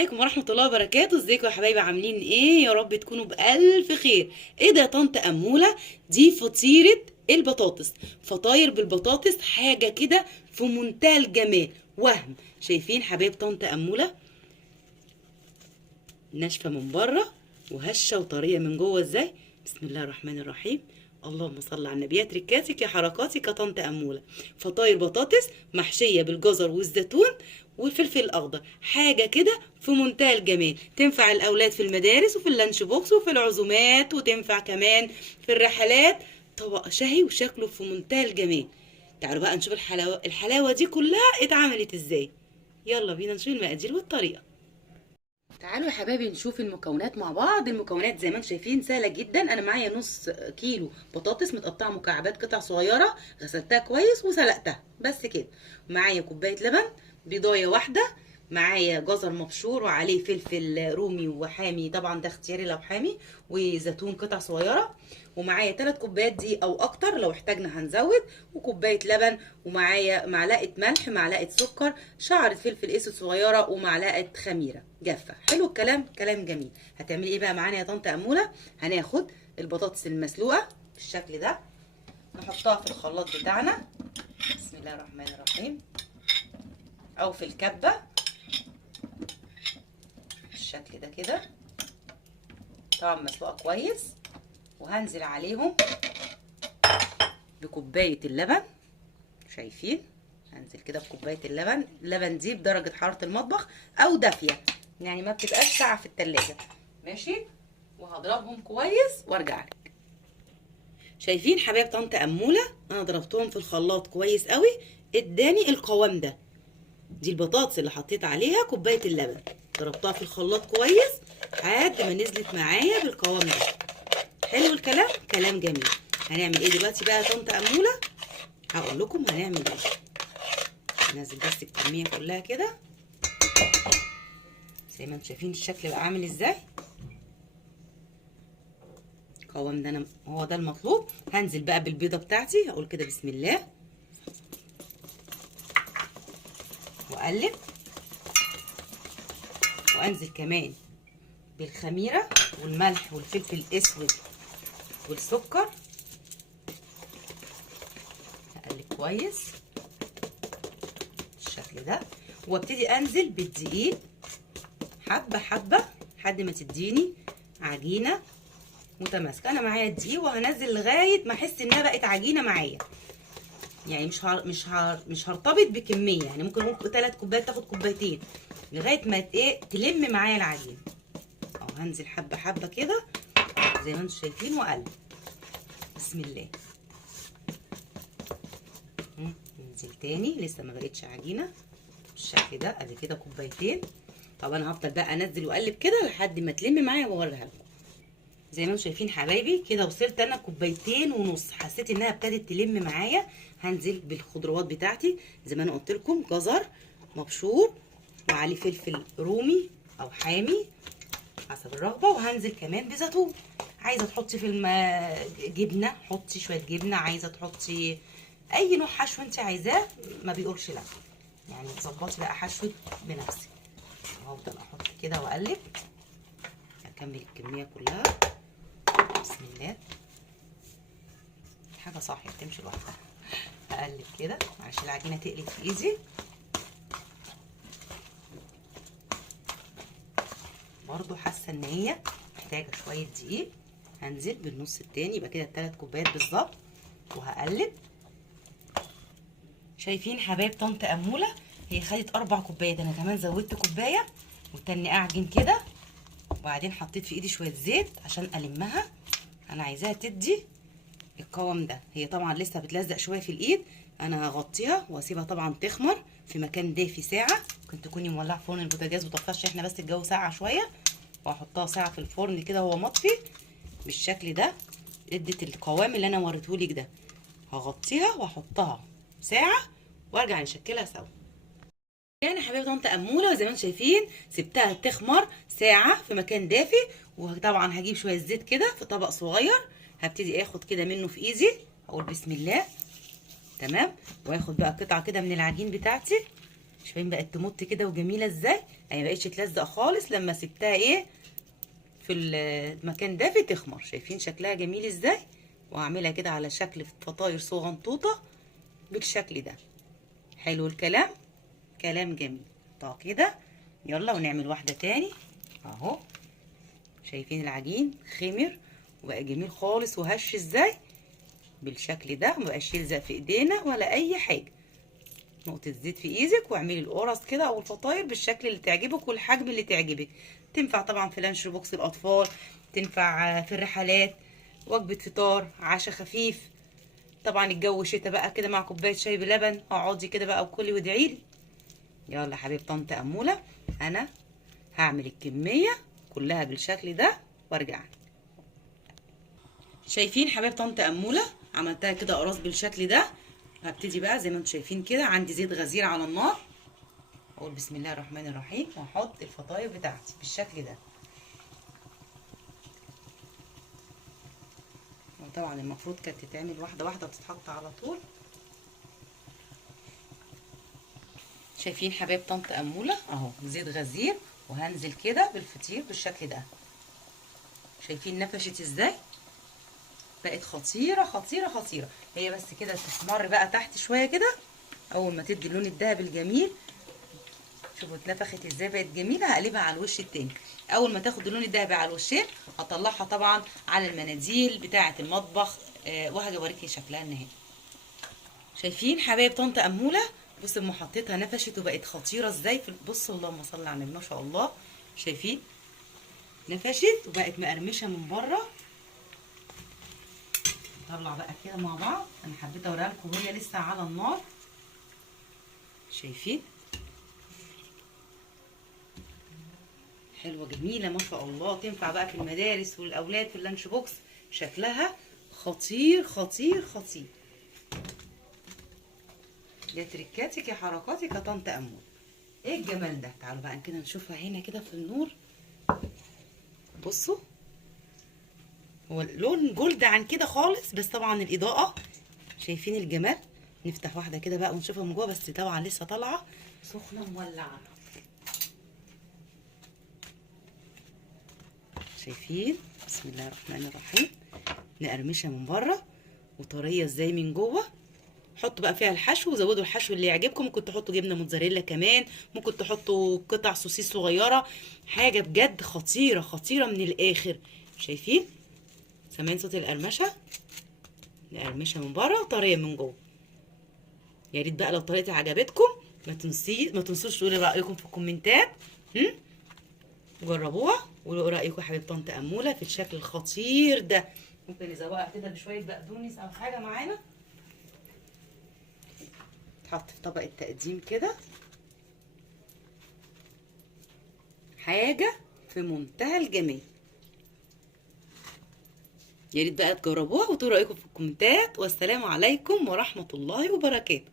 عليكم ورحمة الله وبركاته. ازيكم يا حبايبي؟ عاملين ايه؟ يا رب تكونوا بألف خير. ايه ده يا طنط أمولة؟ دي فطيرة البطاطس، فطاير بالبطاطس، حاجة كده في منتهى الجمال. شايفين حبايب طنط أمولة؟ ناشفة من بره وهشة وطرية من جوه ازاي. بسم الله الرحمن الرحيم. اللهم صل على النبي. يا تركاتك يا حركاتك يا طنط أمولة. فطاير بطاطس محشية بالجزر والزيتون والفلفل الأخضر، حاجة كده في منتهى الجمال. تنفع الأولاد في المدارس وفي اللانش بوكس وفي العزومات، وتنفع كمان في الرحلات. طبق شهي وشكله في منتهى الجمال. تعالوا بقى نشوف الحلاوة دي كلها اتعملت ازاي. يلا بينا نشوف المقادير والطريقة. تعالوا يا حبايبي نشوف المكونات مع بعض. المكونات زي ما انتم شايفين سهله جدا. انا معايا نص كيلو بطاطس متقطعه مكعبات قطع صغيره، غسلتها كويس وسلقتها بس كده. معايا كوبايه لبن، بيضايه واحده، معايا جزر مبشور وعليه فلفل رومي وحامي، طبعا ده اختياري لو حامي، وزيتون قطع صغيره، ومعايا 3 كوبايات دقيق او اكتر لو احتاجنا هنزود، وكوبايه لبن، ومعايا معلقه ملح، معلقه سكر، شعره فلفل اسود صغيره، ومعلقه خميره جافه. حلو الكلام، كلام جميل. هتعملي ايه بقى معانا يا طنط اموله؟ هناخد البطاطس المسلوقه بالشكل ده، نحطها في الخلاط بتاعنا، بسم الله الرحمن الرحيم، او في الكبه بالشكل ده كده، طبعا مسلوقه كويس. وهنزل عليهم بكوبايه اللبن، شايفين؟ هنزل كده بكوبايه اللبن دي بدرجه حراره المطبخ او دافيه، يعني ما بتبقاش ساقعه في التلاجة، ماشي. وهضربهم كويس وارجع لك. شايفين حبايب طنط اموله؟ انا ضربتهم في الخلاط كويس قوي، اداني القوام ده. دي البطاطس اللي حطيت عليها كوبايه اللبن، ضربتها في الخلاط كويس لحد ما نزلت معايا بالقوام ده. حلو الكلام، كلام جميل. هنعمل ايه دلوقتي بقى يا طنط اموله؟ هقول لكم هنعمل ايه. ننزل بس الكميه كلها كده زي ما انتم شايفين الشكل بقى عامل ازاي. القوام ده هو ده المطلوب. هنزل بقى بالبيضه بتاعتي، هقول كده بسم الله واقلب، وانزل كمان بالخميره والملح والفلفل الاسود والسكر، هقلب كويس بالشكل ده. وابتدي انزل بالدقيق حبه حبه لحد ما تديني عجينه متماسكه. انا معايا الدقيق وهنزل لغايه ما احس انها بقت عجينه معايا، يعني مش هرتبط بكميه، يعني ممكن 3 كوبايات تاخد كوبايتين لغايه ما ايه تلم معايا العجينه. اهو هنزل حبه حبه كده زي ما انتم شايفين واقلب بسم الله. ننزل تاني، لسه ما بقتش عجينه بالشكل ده، ادي كده كوبايتين. طب انا هفضل بقى انزل واقلب كده لحد ما تلم معايا واوريها لكم. زي ما انتم شايفين حبايبي كده وصلت انا كوبايتين ونص، حسيت انها ابتدت تلم معايا. هنزل بالخضروات بتاعتي زي ما انا قلت لكم، جزر مبشور وعليه فلفل رومي او حامي حسب الرغبه، وهنزل كمان بزيتون. عايزه تحطي في جبنه حطي شويه جبنه، عايزه تحطي اي نوع حشو انت عايزاه ما بيقولش لا، يعني تظبطي بقى حشوك بنفسك. وهفضل احط كده واقلب، اكمل الكميه كلها بسم الله. حاجه صاحيه بتمشي لوحدها. اقلب كده عشان العجينه تقلب في ايدي. برضو حاسه ان هي محتاجه شويه دقيق، هنزل بالنص التاني، يبقى كده 3 كوبايات بالظبط، وهقلب. شايفين حبايب طنط اموله؟ هي خدت 4 كوبايات، انا كمان زودت كوبايه وتاني اعجن كده، وبعدين حطيت في ايدي شويه زيت عشان المها. انا عايزاها تدي القوام ده. هي طبعا لسه بتلزق شويه في الايد، انا هغطيها واسيبها طبعا تخمر في مكان دافي ساعه. ممكن تكوني مولعه فرن البوتاجاز وطفشه، احنا بس الجو ساقع شويه، واحطها ساعه في الفرن كده وهو مطفي بالشكل ده. ادت القوام اللي انا وريتهولك ده. هغطيها واحطها ساعه وارجع نشكلها سوا. يعني حبايبي طنط اموله وزي ما انتم شايفين سبتها تخمر ساعه في مكان دافي. وطبعا هجيب شويه زيت كده في طبق صغير، هبتدي اخد كده منه في ايدي، اقول بسم الله، تمام. واخد بقى قطعه كده من العجين بتاعتي شايفين بقت تمط كده وجميله ازاي؟ يعني مبقتش تلزق خالص لما سبتها ايه في المكان دافي تخمر. شايفين شكلها جميل ازاي؟ وهعملها كده على شكل فطاير صغنطوطه بالشكل ده. حلو الكلام، كلام جميل. طب كده يلا ونعمل واحده تاني اهو. شايفين العجين خمر وبقى جميل خالص وهش ازاي بالشكل ده، مبقاش يلزق في ايدينا ولا اي حاجه. نقطه زيت في ايدك واعملي القرص كده او الفطاير بالشكل اللي تعجبك والحجم اللي تعجبك. تنفع طبعا في لانش بوكس الاطفال، تنفع في الرحلات، وجبه فطار، عشاء خفيف. طبعا الجو شتا بقى كده مع كوبايه شاي بلبن، اقعدي كده بقى وكلي وادعيلي. يلا حبيب طنط اموله، انا هعمل الكميه كلها بالشكل ده وارجع. شايفين حبايب طنط اموله عملتها كده قراص بالشكل ده. هبتدي بقى زي ما انتم شايفين كده، عندي زيت غزير على النار. اقول بسم الله الرحمن الرحيم واحط الفطاير بتاعتي بالشكل ده. وطبعا المفروض كانت تتعمل واحده واحده وتتحط على طول. شايفين حبايب طنط اموله اهو زيت غزير، وهنزل كده بالفطير بالشكل ده. شايفين نفشت ازاي؟ بقت خطيره خطيره خطيره. هي بس كده تحمر بقى تحت شويه كده، اول ما تدي اللون الذهبي الجميل. شوفوا اتنفخت ازاي بقت جميله. هقلبها على الوش التاني. اول ما تاخد اللون الذهبي على الوشين هطلعها طبعا على المناديل بتاعه المطبخ وهاجي اوريكي شكلها النهائي. شايفين حبايب طنط اموله؟ بصوا اما حطيتها نفشت وبقت خطيره ازاي. في بصوا اللهم صل على النبي ما شاء الله. شايفين نفشت وبقت مقرمشه من بره. نطلع بقى كده مع بعض. انا حبيت اوريها لكم وهي لسه على النار. شايفين حلوه جميله ما شاء الله. تنفع بقى في المدارس والاولاد في اللانش بوكس. شكلها خطير خطير خطير. يا تركاتك يا حركاتك يا طنط امول. ايه الجمال ده؟ تعالوا بقى كده نشوفها هنا كده في النور. بصوا هو اللون جولد عن كده خالص، بس طبعا الاضاءه. شايفين الجمال؟ نفتح واحده كده بقى ونشوفها من جوه، بس طبعا لسه طالعه سخنه مولعه. شايفين بسم الله الرحمن الرحيم. نقرمشها من بره وطريه ازاي من جوه. حطوا بقى فيها الحشو وزودوا الحشو اللي يعجبكم. ممكن تحطوا جبنه موتزاريلا كمان، ممكن تحطوا قطع سوسيس صغيره. حاجه بجد خطيره خطيره من الاخر. شايفين سامعين صوت القرمشه؟ نقرمشها من بره وطريه من جوه. يا ريت بقى لو طريقتي عجبتكم ما تنسوش تقولوا رايكم في الكومنتات. جربوها وقولوا رايكم يا حبيب طنط اموله في الشكل الخطير ده. ممكن نزوقها كده بشويه بقدونس او حاجه معانا. تحط في طبق التقديم كده. حاجه في منتهى الجمال. يا ريت بقى تجربوها وتقولوا رايكم في الكومنتات. والسلام عليكم ورحمه الله وبركاته.